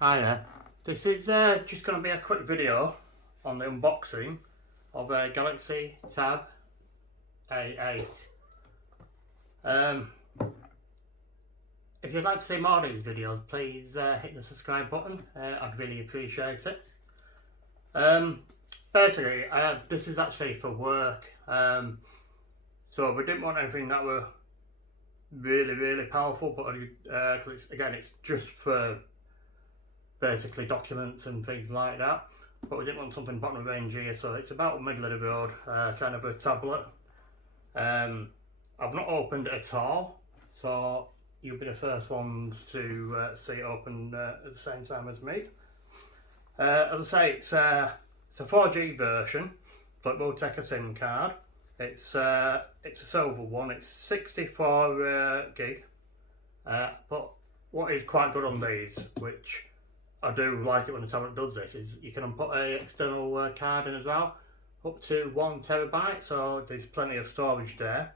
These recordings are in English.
Hi there. This is just going to be a quick video on the unboxing of a Galaxy Tab A8. If you'd like to see more of these videos, please hit the subscribe button. I'd really appreciate it. Basically, this is actually for work. So we didn't want anything that were really powerful, but it's just for basically documents and things like that, but we didn't want something bottom of range here, so it's about middle of the road, kind of a tablet. I've not opened it at all, so you'll be the first ones to see it open at the same time as me. As I say, it's a 4G version, but we'll take a SIM card. It's a silver one. It's 64 gig, but what is quite good on these, which I do like it when the tablet does this, is you can put an external card in as well, up to 1 terabyte, so there's plenty of storage there.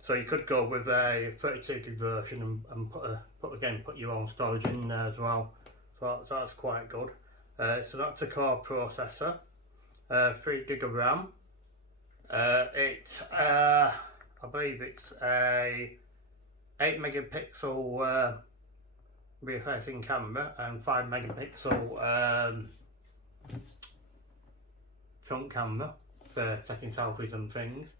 So you could go with a 32 gig version and put your own storage in there as well. So that's quite good. So that's a core processor, 3 gig of RAM. I believe it's a 8 megapixel rear facing camera and 5 megapixel front camera for taking selfies and things.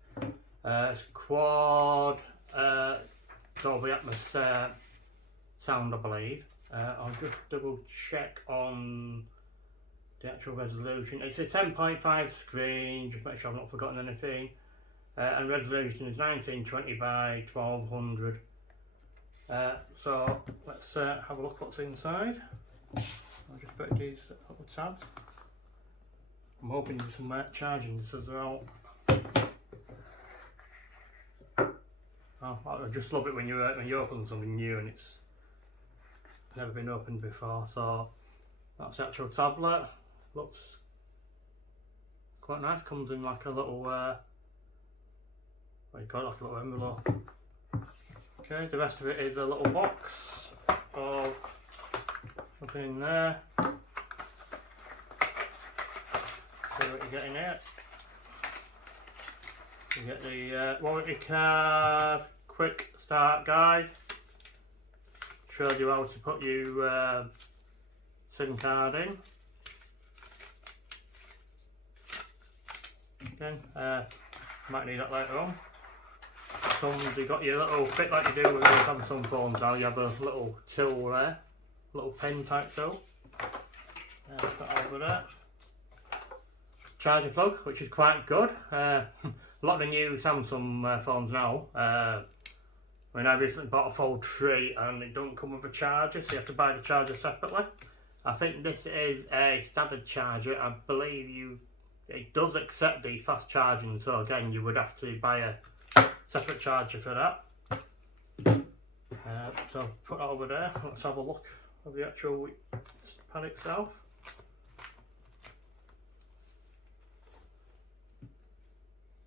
It's quad Dolby Atmos sound, I believe. I'll just double check on the actual resolution. It's a 10.5 screen, just make sure I've not forgotten anything. And resolution is 1920 by 1200. So let's have a look what's inside. I'll just put these little tabs. I'm hoping there's some charging this as well. Oh, I just love it when you open something new and it's never been opened before. So that's the actual tablet. Looks quite nice. Comes in like a little what do you call it? Like a little envelope. Okay, the rest of it is a little box of something in there. See what you get in here. You get the warranty card, quick start guide. Shows you how to put your SIM card in. Again, might need that later on. You've got your little bit like you do with the Samsung phones now. You have a little till there, little pen type tool. Put that over there. Charger plug, which is quite good. A lot of the new Samsung phones now. I mean, I recently bought a Fold 3 and it don't come with a charger, so you have to buy the charger separately. I think this is a standard charger. I believe it does accept the fast charging, so again you would have to buy a separate charger for that. So put that over there. Let's have a look at the actual pad itself.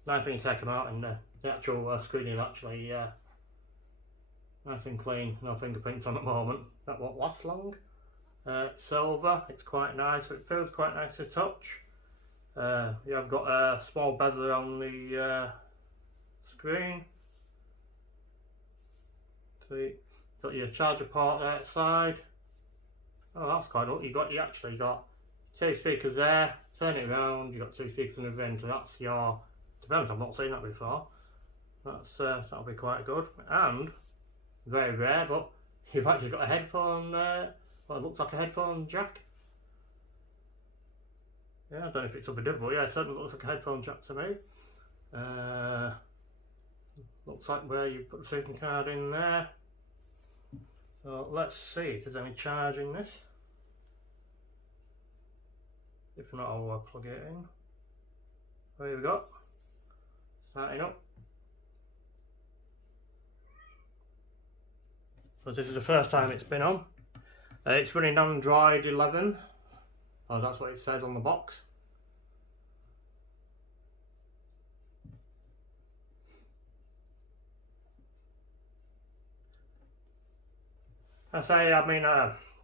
Nice when you take them out and the actual screen is actually nice and clean, no fingerprints on at the moment. That won't last long. Silver, it's quite nice, it feels quite nice to touch. You have got a small bezel on the screen. So you've got your charger port outside. Oh, that's quite cool. You actually got 2 speakers there. Turn it around, you've got 2 speakers in the vent. That's your. To be honest, I've not seen that before. That'll be quite good. And very rare, but you've actually got a headphone. Well, it looks like a headphone jack. Yeah, I don't know if it's something different, but yeah, it certainly looks like a headphone jack to me. Looks like where you put the SIM card in there. So let's see if there's any charge in this. If not, I'll plug it in. There we go. Starting up. So this is the first time it's been on. It's running Android 11. Oh, that's what it says on the box. I say, I mean,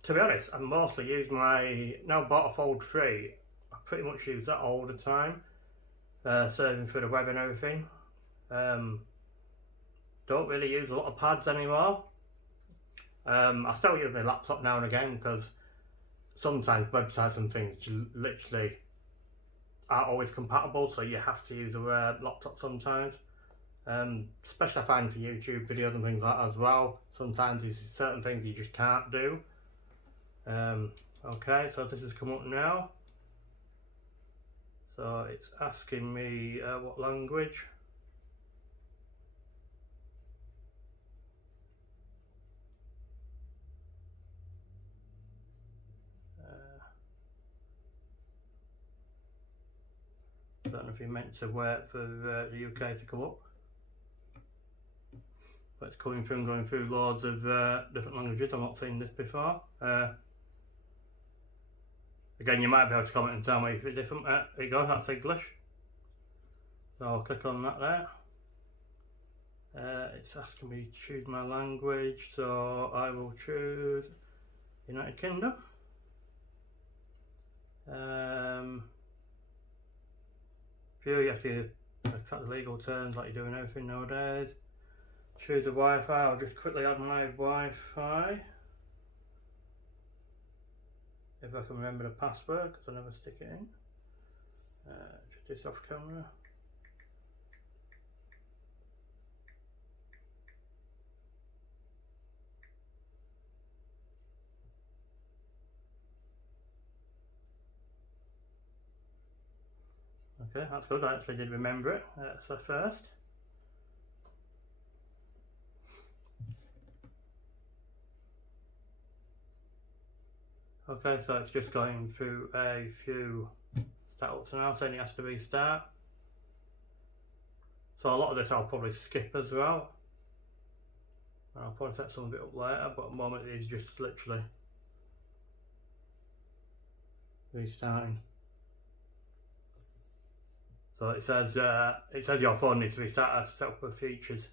to be honest, I mostly use my, now bought a Fold 3, I pretty much use that all the time, saving for the web and everything. Don't really use a lot of pads anymore. I still use my laptop now and again because sometimes websites and things just literally aren't always compatible, so you have to use a laptop sometimes. Especially I find for YouTube videos and things like that as well. Sometimes there's certain things you just can't do. Okay, so this has come up now. So it's asking me what language. I don't know if you're meant to wait for the UK to come up. But it's coming through and going through loads of different languages. I've not seen this before. Again, you might be able to comment and tell me if it's different. There you go, that's English. So I'll click on that there. It's asking me to choose my language, so I will choose United Kingdom. You have to accept the legal terms like you're doing everything nowadays. Choose a Wi-Fi. I'll just quickly add my Wi-Fi. If I can remember the password, because I never stick it in. Just this off camera. Okay, that's good. I actually did remember it. So first. Okay, so it's just going through a few startups now, saying it has to restart. So a lot of this I'll probably skip as well. I'll probably set some of it up later, but at the moment it is just literally restarting. So it says your phone needs to be set up with features.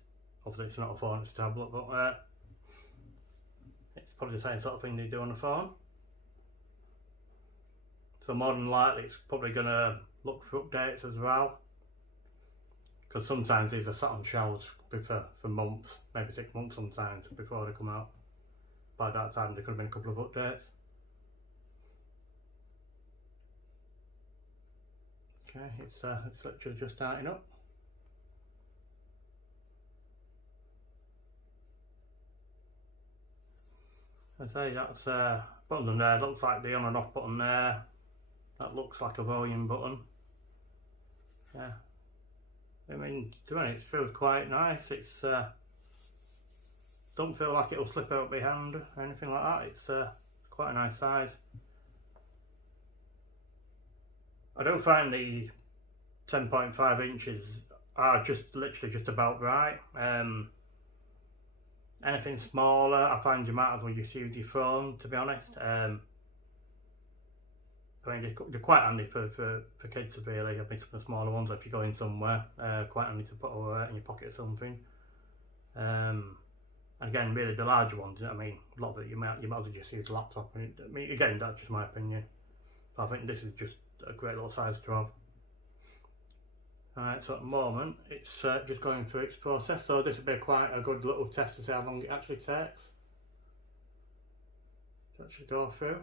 Obviously it's not a phone, it's a tablet, but it's probably the same sort of thing they do on a phone. So more than likely it's probably going to look for updates as well, because sometimes these are sat on shelves for months, maybe 6 months sometimes before they come out. By that time there could have been a couple of updates. Okay, it's literally just starting up. I say that's button there, looks like the on and off button there. That looks like a volume button. Yeah, I mean, to be honest, it feels quite nice. It's don't feel like it'll slip out behind or anything like that. It's quite a nice size. I don't find the 10.5 inches are just literally just about right. Anything smaller, I find you might as well just use your phone, to be honest. I mean, they're quite handy for kids, really. I think some of the smaller ones, if you're going somewhere, quite handy to put in your pocket or something. And again, really, the larger ones, I mean, a lot of it you might as well just use a laptop. I mean, again, that's just my opinion. I think this is just a great little size to have. Alright, so at the moment, it's just going through its process, so this would be quite a good little test to see how long it actually takes to actually go through.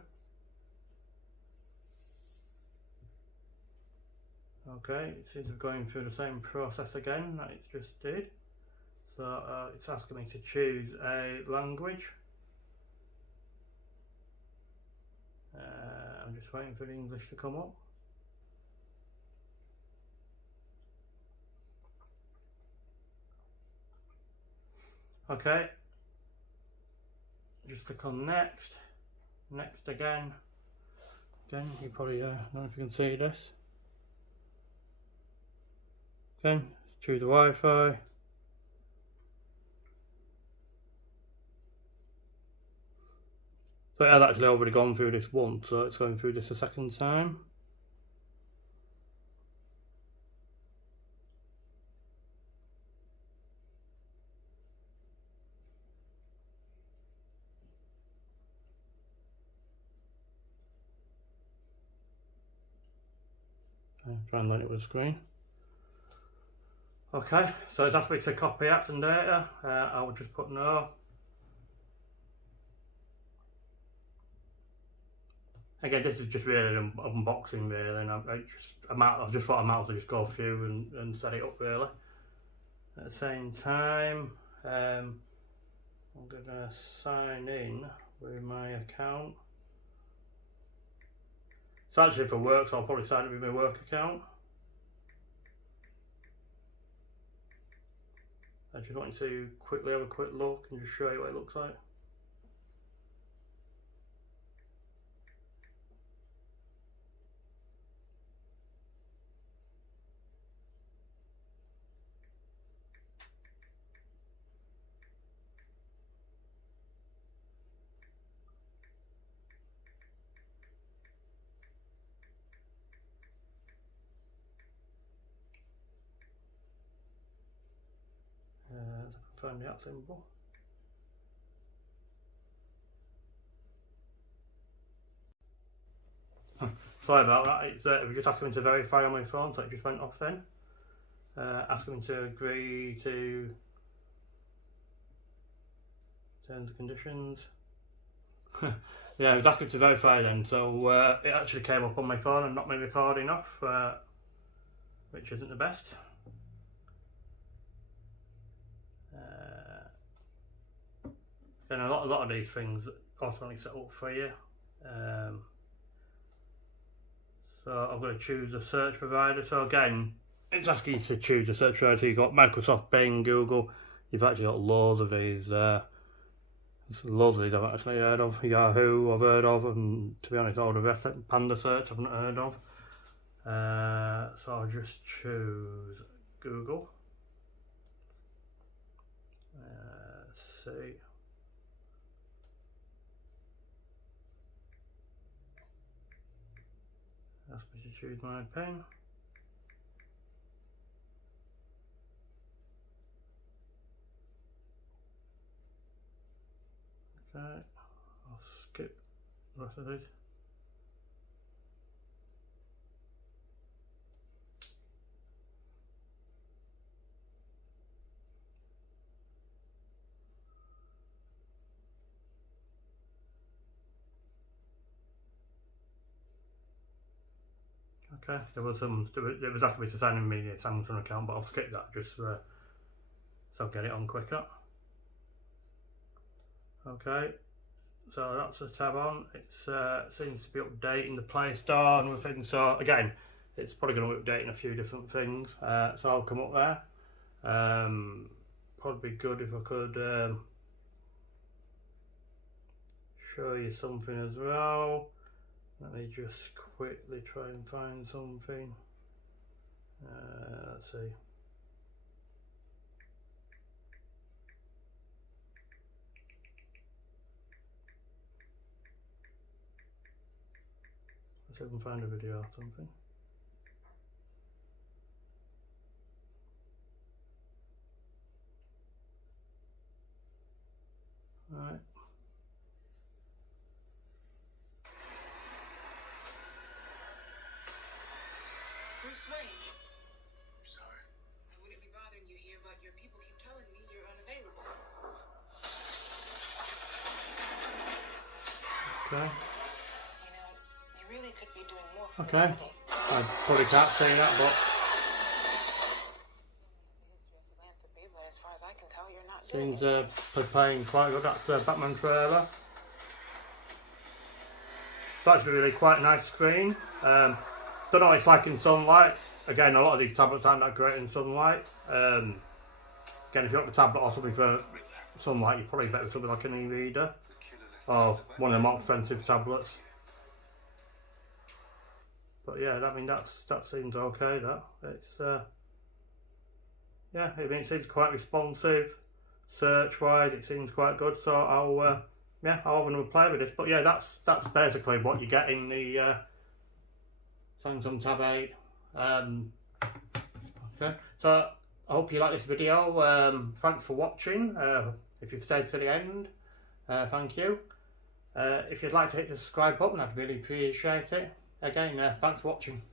Okay, it seems to be going through the same process again that it just did. So it's asking me to choose a language. I'm just waiting for the English to come up. Okay, just click on next, next again. Again, you probably don't know if you can see this. Again, choose the Wi-Fi. So it has actually already gone through this once, so it's going through this a second time. Okay, try and line it with the screen. Okay, so it's asked me to copy apps and data. I will just put no. Again, this is just really an unboxing really, and I just thought I might as well just go through and set it up really. At the same time, I'm gonna sign in with my account. It's actually for work, so I'll probably sign in with my work account. I just wanted to quickly have a quick look and just show you what it looks like. If I can find the at symbol. Sorry about that, it was just asking me to verify on my phone, so it just went off then. Asking me to agree to terms and conditions. Yeah, it was asking me to verify then, so it actually came up on my phone and not my recording off, which isn't the best. And a lot of these things automatically set up for you. So I'm going to choose a search provider. So again, it's asking you to choose a search provider. So you've got Microsoft, Bing, Google. You've actually got loads of these. Loads of these I've actually heard of. Yahoo I've heard of, and to be honest, all the rest, like Panda Search I've not heard of. So I'll just choose Google. Let's see. Ask me to choose my pen. Okay, I'll skip the rest of it. Okay, it was asking me to sign in my Samsung account, but I'll skip that just so I'll get it on quicker. Okay, so that's the tab on. It seems to be updating the Play Store and everything. So again, it's probably going to be updating a few different things. So I'll come up there. Probably be good if I could show you something as well. Let me just quickly try and find something. Let's see. Let's see if I can find a video or something. Alright. Bruce Wayne. I'm sorry. I wouldn't be bothering you here, but your people keep telling me you're unavailable. Okay. You know, you really could be doing more for the Okay. city. I probably can't say that, but It's a history of philanthropy, but as far as I can tell, you're not seems doing it. playing quite good. That's the Batman trailer. It's actually really quite a nice screen. Don't know what it's like in sunlight. Again, a lot of these tablets aren't that great in sunlight. Again, if you want the tablet or something for sunlight, you're probably better with something like an e-reader or one of the more expensive tablets. But yeah, I mean that seems okay. That it's yeah, I mean it seems quite responsive. Search wise, it seems quite good. So I'll yeah, I'll have another play with this. But yeah, that's basically what you get in the Samsung Tab 8. Okay, so I hope you like this video. Thanks for watching. If you've stayed to the end, thank you. If you'd like to hit the subscribe button, I'd really appreciate it. Again, thanks for watching.